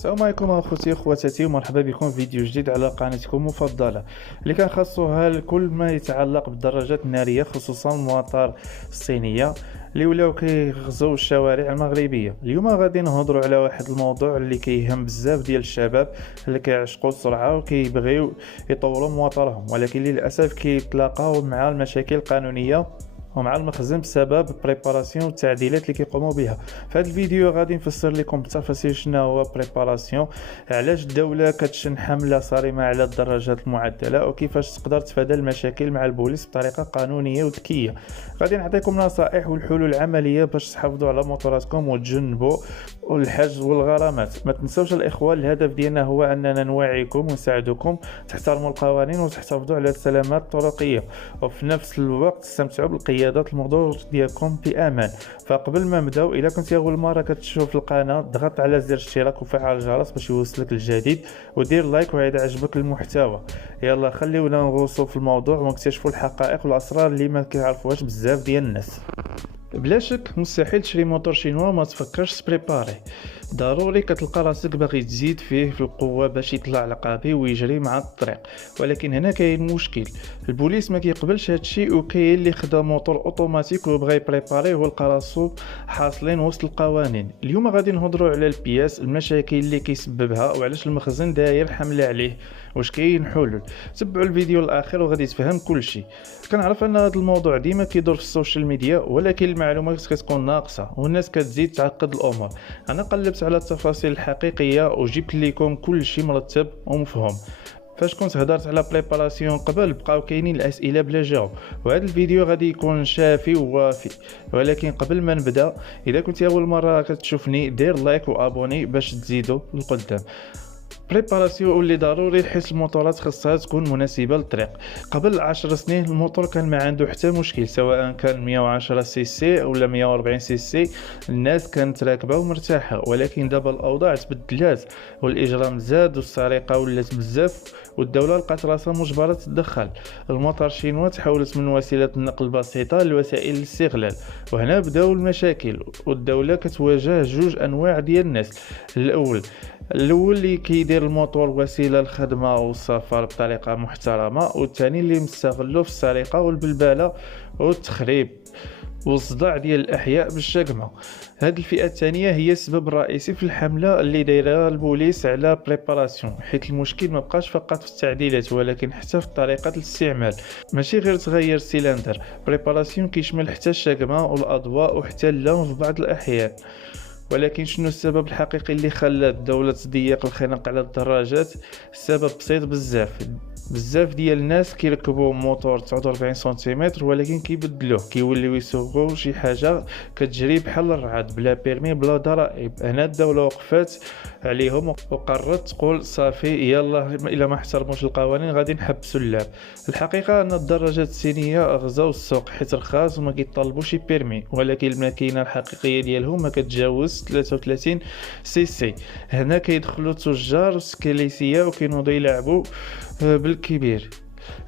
السلام عليكم اخوتي اخواتاتي ومرحبا بكم في فيديو جديد على قناتكم المفضله اللي كنخصوها لكل ما يتعلق بالدراجات الناريه، خصوصا المواطر الصينيه اللي ولاو كيغزو الشوارع المغربيه. اليوم غادي نهضروا على واحد الموضوع اللي كيهم بزاف ديال الشباب اللي كيعشقوا السرعه وكيبغيو يطوروا مواطرهم، ولكن للاسف كيتلاقاو مع المشاكل القانونيه ومع المخزن بسبب بريباراسيون والتعديلات اللي كيقوموا بها. في هذا الفيديو غادي نفسر لكم بالتفاصيل شنو هو بريباراسيون، علاش الدوله كتشن حمله صارمه على الدراجات المعدله، وكيفاش تقدر تفادى المشاكل مع البوليس بطريقه قانونيه وذكيه. غادي نعطيكم نصائح والحلول العمليه باش تحافظوا على موتوراتكم وتجنبوا الحجز والغرامات. ما تنسوش الاخوان، الهدف ديالنا هو اننا نوعيكم ونساعدكم تحترموا القوانين وتحافظوا على السلامات الطرقيه، وفي نفس الوقت تستمتعوا بالقيادات المرور ديالكم بامان. فقبل ما نبداو، الا كنت اول مره كتشوف القناه ضغط على زر الاشتراك وفعل الجرس باش يوصلك الجديد، ودير لايك واذا عجبك المحتوى. يلا خليونا نغوصوا في الموضوع ونكتشفوا الحقائق والاسرار اللي ما كيعرفوهاش بزاف ديال الناس. بلا شك مستحيل تشري موتور شينوا ما تفكرش تبريباري. ضروري كتلقى راسك باغي تزيد فيه في القوه باش يطلع لقابي ويجري مع الطريق، ولكن هنا كاين مشكل. البوليس ما كيقبلش هادشي، وكاين اللي خدا موتور اوتوماتيك وبغى يبريباري والقى راسو حاصلين وسط القوانين. اليوم غادي نهضروا على البياس، المشاكل اللي كيسببها، وعلاش المخزن داير حمله عليه، واش كاين حلول. تبعوا الفيديو الاخير وغادي تفهم كل شيء. كنعرف ان هذا الموضوع ديما كيدور في السوشيال ميديا، ولكن المعلومات كتكون ناقصه والناس كتزيد تعقد الامور. انا قلبت على التفاصيل الحقيقيه وجبت لكم كل شيء مرتب ومفهوم. فاش كنت هضرت على بريباراسيون قبل، بقاو كاينين الاسئله بلا جواب، وهذا الفيديو غادي يكون شافي ووافي. ولكن قبل ما نبدا، اذا كنت اول مره كتشوفني دير لايك وابوني باش تزيدوا للقدام. بريباراسيون اللي ضروري، حيت الموتورات خصها تكون مناسبه للطريق. قبل 10 سنين الموتور كان ما عنده حتى مشكل، سواء كان 110 سي سي ولا 140 سي سي، الناس كانت راكبه ومرتاحه. ولكن دابا الاوضاع تبدلات والاجرام زاد والسرقه ولات بزاف، والدوله لقات راسها مجبره تتدخل. الموتور شينوا تحولت من وسيله النقل بسيطه لوسائل الاستغلال، وهنا بداو المشاكل. والدوله كتواجه جوج انواع ديال الناس. الاول اللي كيدير الموتور وسيله للخدمه والسفر بطريقه محترمه، والثاني اللي مستغلو في السرقه والبلبله والتخريب والصداع ديال الاحياء بالشقمه. هذه الفئه الثانيه هي السبب الرئيسي في الحمله اللي دايرها البوليس على بريباراسيون، حيت المشكل ما بقاش فقط في التعديلات ولكن حتى في طريقه الاستعمال. ماشي غير تغير السيلندر، بريباراسيون كيشمل حتى الشقمه والاضواء وحتى اللون في بعض الاحيان. ولكن شنو السبب الحقيقي اللي خلى الدولة تضيق الخناق على الدراجات؟ السبب بسيط بزاف ديال الناس كيركبوا موتور 49 سنتيمتر ولكن كيبدلوه، كيوليو يسوقوا شي حاجه كتجري بحال الرعد، بلا بيرمي بلا ضرائب. هنا الدوله وقفات عليهم وقررت تقول صافي يلا، الا ما احترموش القوانين غادي نحبسوا اللعب. الحقيقه ان الدراجات الصينيه غزاو السوق حيت رخاص وما كيطالبوش بيرمي، ولكن الماكينه الحقيقيه ديالهم ما كتجاوز 33 سي سي. هنا كيدخلوا التجار والسكليسيه وكينوضوا يلعبوا بالكبير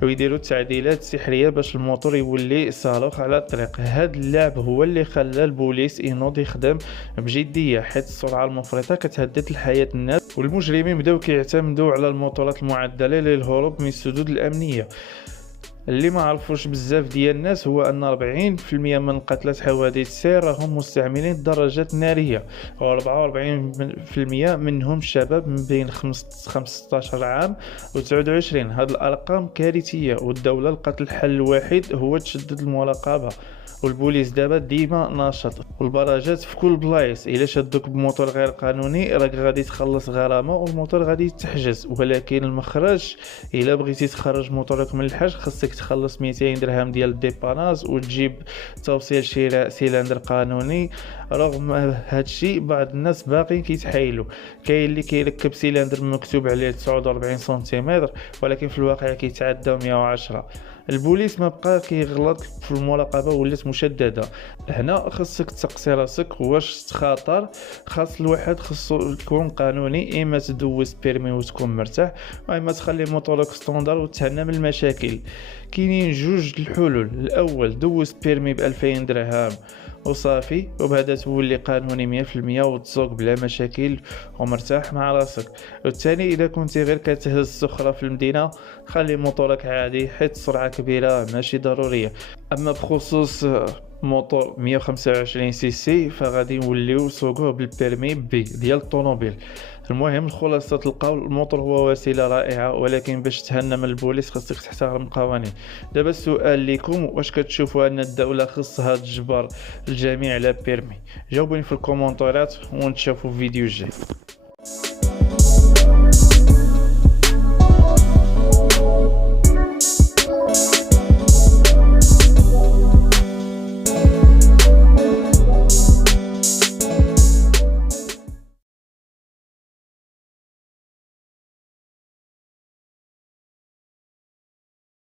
ويديروا التعديلات السحريه باش الموتور يولي صاروخ على الطريق. هذا اللعب هو اللي خلى البوليس ينوض يخدم بجديه، حيت السرعه المفرطه كتهدد الحياه الناس، والمجرمين بداو كيعتمدوا على الموتورات المعدله للهروب من السدود الامنيه. اللي ما عرفوش بزاف ديال الناس هو ان 40% من قتلة حوادث السير راهم مستعملين الدراجات الناريه، و44% منهم شباب من بين 15 عام و29. هاد الارقام كارثيه، والدوله لقات الحل الوحيد هو تشدد المراقبه. والبوليس دابا ديما ناشط، والبراجات في كل بلايص. الا شدوك بموتور غير قانوني راك غادي تخلص غرامه والموتور غادي يتحجز. ولكن المخرج، الا بغيتي تخرج موتورك من الحجز خاصك تخلص 200 درهم ديال الديباناز وتجيب توصيل شراء سيلندر قانوني. رغم هادشي بعض الناس باقي كيتحايلوا. كاين اللي كيركب سيلندر مكتوب عليه 49 سنتيمتر ولكن في الواقع كيتعدى 110. البوليس ما بقى كيغلط في المراقبه ولات مشدده. هنا خصك تسقسي راسك واش تخاطر. خاص الواحد خصو يكون قانوني، اما تدوز بيرمي وتكون مرتاح، واما تخلي موتورك ستاندر وتهنى من المشاكل. كاينين جوج الحلول. الاول دوز بيرمي ب 2000 درهم وصافي، وبهذا تولي قانوني 100% وتسوق بلا مشاكل ومرتاح مع راسك. والثاني اذا كنتي غير كتهز السخرة في المدينة خلي موتورك عادي حيت السرعة كبيرة ماشي ضرورية. اما بخصوص موتور 125 سي سي فغادي نوليو سوقوه بالبيرمي بي ديال الطوموبيل. المهم الخلاصه تلقاو الموتور هو وسيله رائعه، ولكن باش تهنى من البوليس خاصك تحترم القوانين. دابا السؤال لكم، واش كتشوفوا ان الدوله خصها تجبر الجميع على بيرمي؟ جاوبوني في الكومنتات ونتشافوا في فيديو جاي.